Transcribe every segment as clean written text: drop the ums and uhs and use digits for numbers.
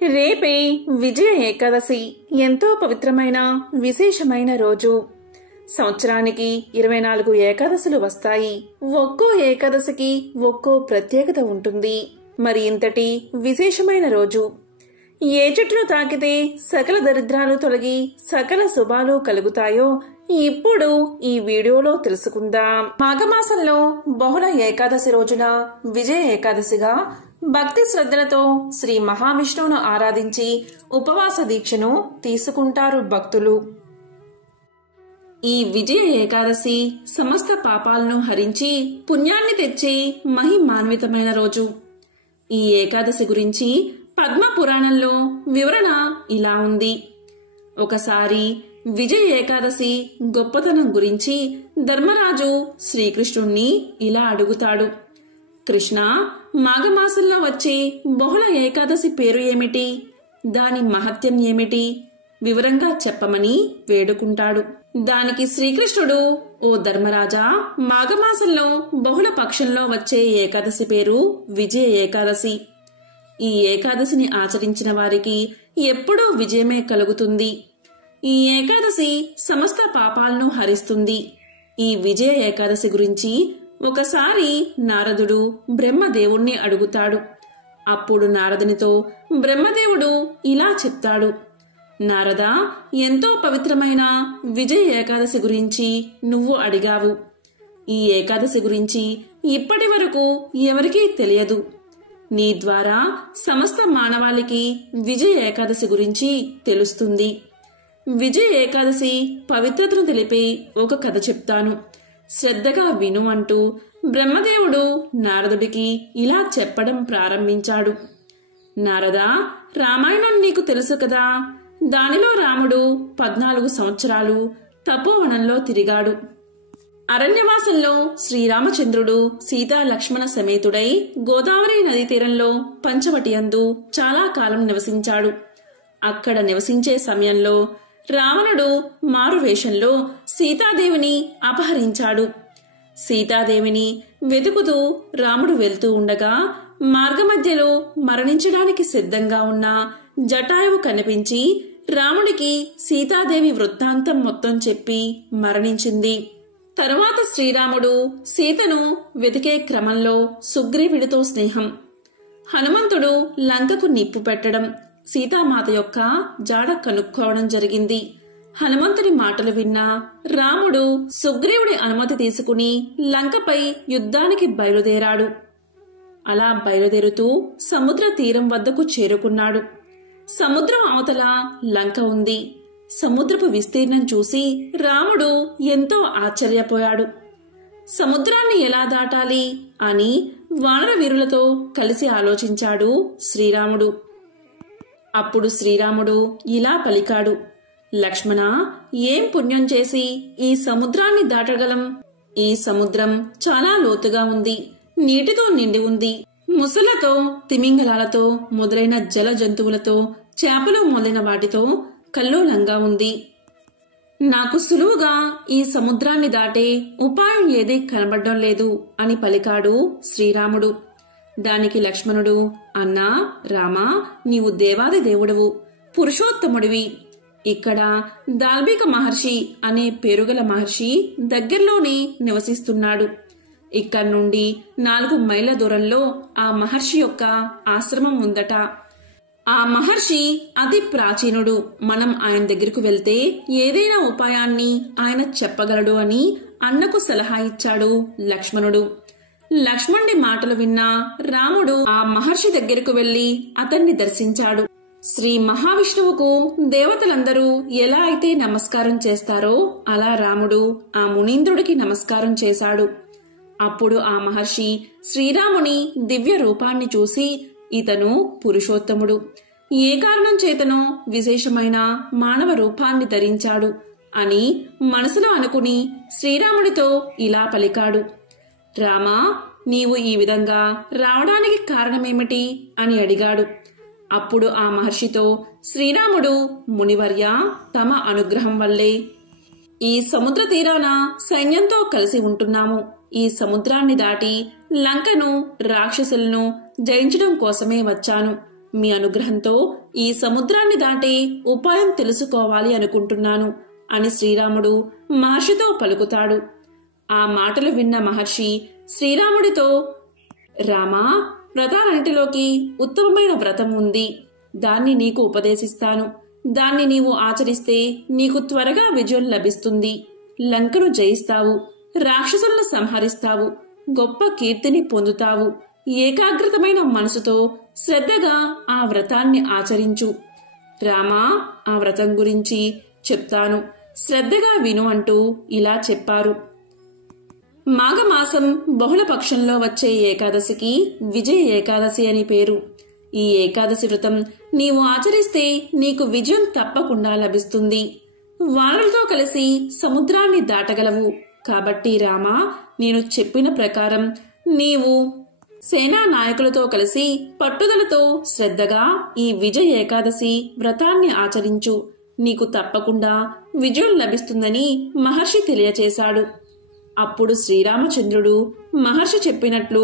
రేపే విజయ ఏకాదశి. ఎంతో పవిత్రమైన విశేషమైన రోజు. సంవత్సరానికి 24 ఏకాదశులు వస్తాయి. ఒక్కో ఏకాదశికి ఒక్కో ప్రత్యేకత ఉంటుంది. మరి ఇంతటి విశేషమైన రోజు. ఏ చెట్టును తాకితే సకల దరిద్రాలు తొలగి సకల శుభాలు కలుగుతాయో ఇప్పుడు ఈ వీడియోలో తెలుసుకుందాం. మాఘమాసంలో బహుళ ఏకాదశి రోజున విజయ ఏకాదశిగా భక్తి శ్రద్ధలతో శ్రీ మహావిష్ణువును ఆరాధించి ఉపవాస దీక్షను తీసుకుంటారు భక్తులు. ఈ విజయ ఏకాదశి సమస్త పాపాలను హరించి పుణ్యాన్ని తెచ్చే మహిమాన్వితమైన రోజు. ఈ ఏకాదశి గురించి పద్మ పురాణంలో వివరణ ఇలా ఉంది. ఒకసారి విజయ ఏకాదశి గొప్పతనం గురించి ధర్మరాజు శ్రీకృష్ణుణ్ణి ఇలా అడుగుతాడు. కృష్ణ, మాఘమాసంలో వచ్చే బహుళ ఏకాదశి పేరు ఏమిటి? దాని మహత్యం ఏమిటి? వివరంగా చెప్పమని వేడుకుంటాడు. దానికి శ్రీకృష్ణుడు, ఓ ధర్మరాజా, మాఘమాసంలో బహుళ పక్షంలో వచ్చే ఏకాదశి పేరు విజయ ఏకాదశి. ఈ ఏకాదశిని ఆచరించిన వారికి ఎప్పుడూ విజయమే కలుగుతుంది. ఈ ఏకాదశి సమస్త పాపాలను హరిస్తుంది. ఈ విజయ ఏకాదశి గురించి ఒకసారి నారదుడు బ్రహ్మదేవుణ్ణి అడుగుతాడు. అప్పుడు నారదునితో బ్రహ్మదేవుడు ఇలా చెప్తాడు. నారదా, ఎంతో పవిత్రమైన విజయ ఏకాదశి గురించి నువ్వు అడిగావు. ఈ ఏకాదశి గురించి ఇప్పటి వరకు ఎవరికీ తెలియదు. నీ ద్వారా సమస్త మానవాళికి విజయ ఏకాదశి గురించి తెలుస్తుంది. విజయ ఏకాదశి పవిత్రతను తెలిపే ఒక కథ చెప్తాను, శ్రద్ధగా విను అంటూ బ్రహ్మదేవుడు నారదుడికి ఇలా చెప్పడం ప్రారంభించాడు. నారదా, రామాయణం నీకు తెలుసు కదా. దానిలో రాముడు 14 సంవత్సరాలు తపోవనంలో తిరిగాడు. అరణ్యవాసంలో శ్రీరామచంద్రుడు సీతా లక్ష్మణ సమేతుడై గోదావరి నదీ తీరంలో పంచవటి యందు చాలా కాలం నివసించాడు. అక్కడ నివసించే సమయంలో రావణుడు మారువేషంలో సీతాదేవిని అపహరించాడు. సీతాదేవిని వెతుకుతూ రాముడు వెళ్తూ ఉండగా మార్గమధ్యలో మరణించడానికి సిద్ధంగా ఉన్న జటాయువు కనిపించి రాముడికి సీతాదేవి వృత్తాంతం మొత్తం చెప్పి మరణించింది. తరువాత శ్రీరాముడు సీతను వెతికే క్రమంలో సుగ్రీవుడితో స్నేహం, హనుమంతుడు లంకకు నిప్పు పెట్టడం, సీతామాత యొక్క జాడ కనుక్కోవడం జరిగింది. హనుమంతుడి మాటలు విన్న రాముడు సుగ్రీవుడి అనుమతి తీసుకుని లంకపై యుద్ధానికి బయలుదేరాడు. అలా బయలుదేరుతూ సముద్ర తీరం వద్దకు చేరుకున్నాడు. సముద్రం అవతల లంక ఉంది. సముద్రపు విస్తీర్ణం చూసి రాముడు ఎంతో ఆశ్చర్యపోయాడు. సముద్రాన్ని ఎలా దాటాలి అని వానర వీరులతో కలిసి ఆలోచించాడు శ్రీరాముడు. అప్పుడు శ్రీరాముడు ఇలా పలికాడు. లక్ష్మణ, ఏం పుణ్యం చేసి ఈ సముద్రాన్ని దాటగలం? ఈ సముద్రం చాలా లోతుగా ఉంది, నీటితో నిండి ఉంది. ముసలతో, తిమింగలాలతో మొదలైన జల జంతువులతో, చేపలు మొదలైన వాటితో కల్లోలంగా ఉంది. నాకు సులువుగా ఈ సముద్రాన్ని దాటే ఉపాయం ఏదీ కనబడడం లేదు అని పలికాడు శ్రీరాముడు. దానికి లక్ష్మణుడు, అన్నా రామా, నీవు దేవాది దేవుడవు, పురుషోత్తముడివి. ఇక్కడ దాల్బిక మహర్షి అనే పేరుగల మహర్షి దగ్గరలోనే నివసిస్తున్నాడు. ఇక్కడి నుండి 4 మైళ్ళ దూరంలో ఆ మహర్షి యొక్క ఆశ్రమం ఉందట. ఆ మహర్షి అతి ప్రాచీనుడు. మనం ఆయన దగ్గరకు వెళ్తే ఏదైనా ఉపాయాన్ని ఆయన చెప్పగలడు అని అన్నకు సలహా ఇచ్చాడు లక్ష్మణుడు. లక్ష్మణుడి మాటలు విన్న రాముడు ఆ మహర్షి దగ్గరకు వెళ్లి అతన్ని దర్శించాడు. శ్రీ మహావిష్ణువుకు దేవతలందరూ ఎలా అయితే నమస్కారం చేస్తారో అలా రాముడు ఆ మునీంద్రుడికి నమస్కారం చేశాడు. అప్పుడు ఆ మహర్షి శ్రీరాముని దివ్య రూపాన్ని చూసి, ఇతను పురుషోత్తముడు, ఏ కారణం చేతనో విశేషమైన మానవ రూపాన్ని ధరించాడు అని మనసులో అనుకుని శ్రీరాముడితో ఇలా పలికాడు. రామా, నీవు ఈ విధంగా రావడానికి కారణమేమిటి అని అడిగాడు. అప్పుడు ఆ మహర్షితో శ్రీరాముడు, మునివర్య, తమ అనుగ్రహం వల్లే ఈ సముద్ర తీరాన సైన్యంతో కలిసి ఉంటున్నాము. ఈ సముద్రాన్ని దాటి లంకను, రాక్షసులను జయించడం కోసమే వచ్చాను. మీ అనుగ్రహంతో ఈ సముద్రాన్ని దాటే ఉపాయం తెలుసుకోవాలి అనుకుంటున్నాను అని శ్రీరాముడు మహర్షితో పలుకుతాడు. ఆ మాటలు విన్న మహర్షి శ్రీరాముడితో, రామా, వ్రతాలన్నిటిలోకి ఉత్తమమైన వ్రతం ఉంది. దాన్ని నీకు ఉపదేశిస్తాను. దాన్ని నీవు ఆచరిస్తే నీకు త్వరగా విజయం లభిస్తుంది. లంకను జయిస్తావు, రాక్షసులను సంహరిస్తావు, గొప్ప కీర్తిని పొందుతావు. ఏకాగ్రతమైన మనసుతో శ్రద్ధగా ఆ వ్రతాన్ని ఆచరించు. రామా, ఆ వ్రతం గురించి చెప్తాను, శ్రద్ధగా విను అంటూ ఇలా చెప్పారు. మాఘమాసం బహుళపక్షంలో వచ్చే ఏకాదశికి విజయ ఏకాదశి అని పేరు. ఈ ఏకాదశి వ్రతం నీవు ఆచరిస్తే నీకు విజయం తప్పకుండా లభిస్తుంది. వానలతో కలిసి సముద్రాన్ని దాటగలవు. కాబట్టి రామా, నేను చెప్పిన ప్రకారం నీవు సేనా నాయకులతో కలిసి పట్టుదలతో శ్రద్ధగా ఈ విజయ ఏకాదశి వ్రతాన్ని ఆచరించు. నీకు తప్పకుండా విజయం లభిస్తుందని మహర్షి తెలియచేశాడు. అప్పుడు శ్రీరామచంద్రుడు మహర్షి చెప్పినట్లు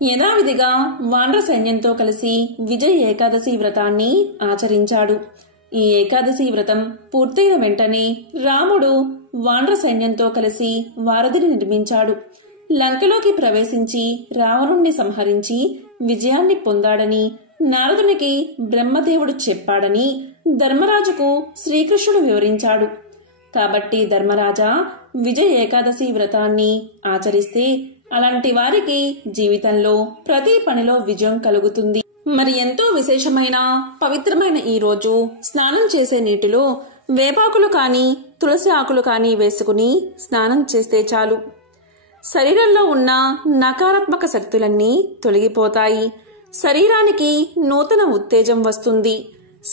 యథావిధిగా వానర సైన్యంతో కలిసి విజయ ఏకాదశి వ్రతాన్ని ఆచరించాడు. ఈ ఏకాదశి వ్రతం పూర్తయిన వెంటనే రాముడు వానర సైన్యంతో కలిసి వారధిని నిర్మించాడు. లంకలోకి ప్రవేశించి రావణుణ్ణి సంహరించి విజయాన్ని పొందాడని నారదునికి బ్రహ్మదేవుడు చెప్పాడని ధర్మరాజుకు శ్రీకృష్ణుడు వివరించాడు. కాబట్టి ధర్మరాజా, విజయ ఏకాదశి వ్రతాన్ని ఆచరిస్తే అలాంటి వారికి జీవితంలో ప్రతి పనిలో విజయం కలుగుతుంది. మరి ఎంతో విశేషమైన పవిత్రమైన ఈ రోజు స్నానం చేసే నీటిలో వేపాకులు కానీ తులసి ఆకులు కానీ వేసుకుని స్నానం చేస్తే చాలు. శరీరంలో ఉన్న నకారాత్మక శక్తులన్నీ తొలగిపోతాయి. శరీరానికి నూతన ఉత్తేజం వస్తుంది.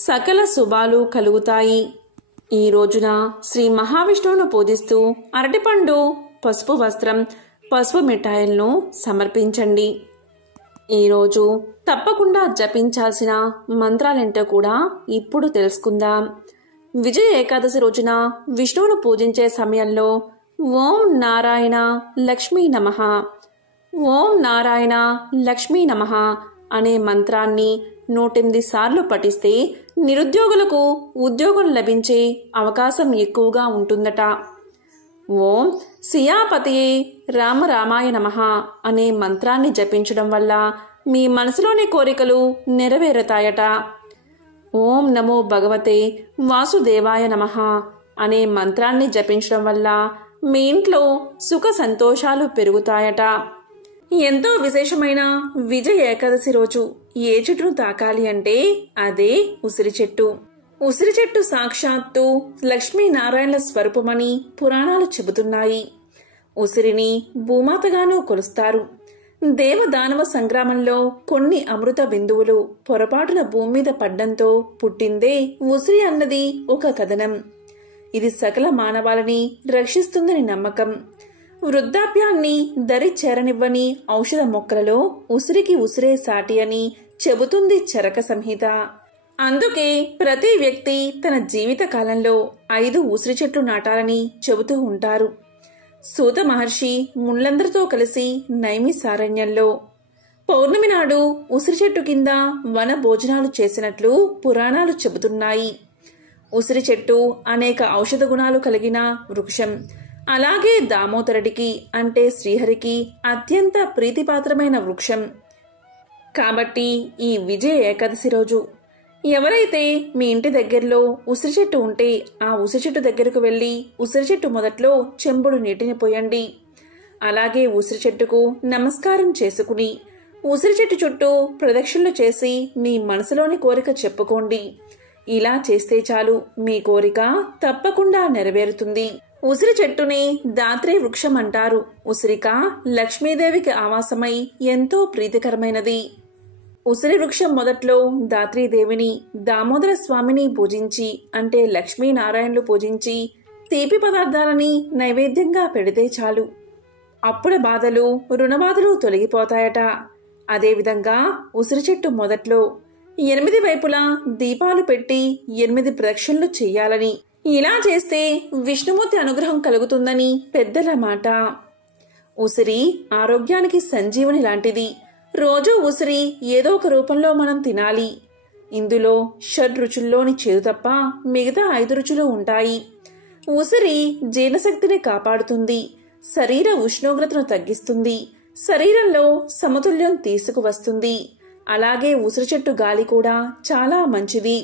సకల శుభాలు కలుగుతాయి. ఈ రోజున శ్రీ మహావిష్ణువును పూజిస్తూ అరటిపండు, పసుపు వస్త్రం, పసుపు మిఠాయిలను సమర్పించండి. ఈరోజు తప్పకుండా జపించాల్సిన మంత్రాలేంటో కూడా ఇప్పుడు తెలుసుకుందాం. విజయ ఏకాదశి రోజున విష్ణువును పూజించే సమయంలో ఓం నారాయణ లక్ష్మీ నమః, ఓం నారాయణ లక్ష్మీ నమః అనే మంత్రాన్ని 108 సార్లు పఠిస్తే నిరుద్యోగులకు ఉద్యోగం లభించే అవకాశం ఎక్కువగా ఉంటుందట. ఓం సియాపతియే రామ రామాయ నమః అనే మంత్రాన్ని జపించడం వల్ల మీ మనసులోని కోరికలు నెరవేరుతాయట. ఓం నమో భగవతే వాసుదేవాయ నమః అనే మంత్రాన్ని జపించడం వల్ల మీ ఇంట్లో సుఖ సంతోషాలు పెరుగుతాయట. ఎంతో విశేషమైన విజయ ఏకాదశి రోజు ఏ చెట్టును తాకాలి అంటే అదే ఉసిరి చెట్టు. ఉసిరి చెట్టు సాక్షాత్తు లక్ష్మీనారాయణల స్వరూపమని పురాణాలు చెబుతున్నాయి. ఉసిరిని భూమాతగానూ కొలుస్తారు. దేవదానవ సంగ్రామంలో కొన్ని అమృత బిందువులు పొరపాటున భూమి మీద పడ్డంతో పుట్టిందే ఉసిరి అన్నది ఒక కథనం. ఇది సకల మానవాళిని రక్షిస్తుందని నమ్మకం. వృద్ధాప్యాన్ని దరి చేరనివ్వని ఔషధ మొక్కలలో ఉసిరికి ఉసిరే సాటి అని చెబుతుంది చరక సంహిత. అందుకే ప్రతి వ్యక్తి తన జీవిత కాలంలో 5 ఉసిరి చెట్లు నాటాలని చెబుతూ ఉంటారు. సూత మహర్షి ముళ్ళందరితో కలిసి నైమిసారణ్యంలో పౌర్ణమి నాడు ఉసిరి చెట్టు కింద వన భోజనాలు చేసినట్లు పురాణాలు చెబుతున్నాయి. ఉసిరి చెట్టు అనేక ఔషధ గుణాలు కలిగిన వృక్షం. అలాగే దామోదరుడికి అంటే శ్రీహరికి అత్యంత ప్రీతిపాత్రమైన వృక్షం. కాబట్టి ఈ విజయ ఏకాదశి రోజు ఎవరైతే మీ ఇంటి దగ్గరలో ఉసిరి చెట్టు ఉంటే ఆ ఉసిరి చెట్టు దగ్గరకు వెళ్లి ఉసిరి చెట్టు మొదట్లో చెంబుడు నీటిని పోయండి. అలాగే ఉసిరి చెట్టుకు నమస్కారం చేసుకుని ఉసిరి చెట్టు చుట్టూ ప్రదక్షిణలు చేసి మీ మనసులోని కోరిక చెప్పుకోండి. ఇలా చేస్తే చాలు, మీ కోరిక తప్పకుండా నెరవేరుతుంది. ఉసిరి చెట్టుని దాత్రే వృక్షం అంటారు. ఉసిరిక లక్ష్మీదేవికి ఆవాసమై ఎంతో ప్రీతికరమైనది. ఉసిరి వృక్షం మొదట్లో దాత్రీదేవిని, దామోదర స్వామిని పూజించి అంటే లక్ష్మీనారాయణలు పూజించి తీపి పదార్థాలని నైవేద్యంగా పెడితే చాలు. అప్పుల బాధలు, రుణబాధలు తొలగిపోతాయట. అదేవిధంగా ఉసిరి చెట్టు మొదట్లో 8 వైపులా దీపాలు పెట్టి 8 ప్రదక్షిణలు చెయ్యాలని, ఇలా చేస్తే విష్ణుమూర్తి అనుగ్రహం కలుగుతుందని పెద్దల మాట. ఉసిరి ఆరోగ్యానికి సంజీవని లాంటిది. రోజూ ఉసిరి ఏదో ఒక రూపంలో మనం తినాలి. ఇందులో షడ్రుచుల్లోని చేదు తప్ప మిగతా 5 రుచులు ఉంటాయి. ఉసిరి జీర్ణశక్తిని కాపాడుతుంది, శరీర ఉష్ణోగ్రతను తగ్గిస్తుంది, శరీరంలో సమతుల్యం తీసుకువస్తుంది. అలాగే ఉసిరి చెట్టు గాలి కూడా చాలా మంచిది.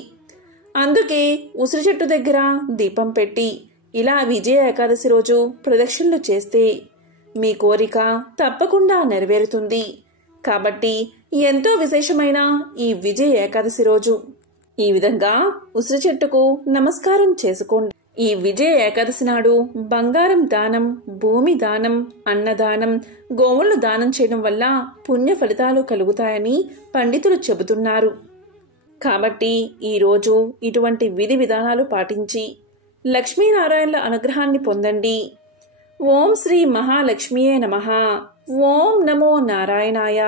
అందుకే ఉసిరి చెట్టు దగ్గర దీపం పెట్టి ఇలా విజయ ఏకాదశి రోజు ప్రదక్షిణలు చేస్తే మీ కోరిక తప్పకుండా నెరవేరుతుంది. కాబట్టి ఎంతో విశేషమైన ఈ విజయ ఏకాదశి రోజు ఈ విధంగా ఉసిరి చెట్టుకు నమస్కారం చేసుకోండి. ఈ విజయ ఏకాదశి నాడు బంగారం దానం, భూమి దానం, అన్నదానం, గోవులను దానం చేయడం వల్ల పుణ్య ఫలితాలు కలుగుతాయని పండితులు చెబుతున్నారు. కాబట్టి ఈరోజు ఇటువంటి విధి విధానాలు పాటించి లక్ష్మీనారాయణల అనుగ్రహాన్ని పొందండి. ఓం శ్రీ మహాలక్ష్మియే నమః. ఓం నమో నారాయణాయ.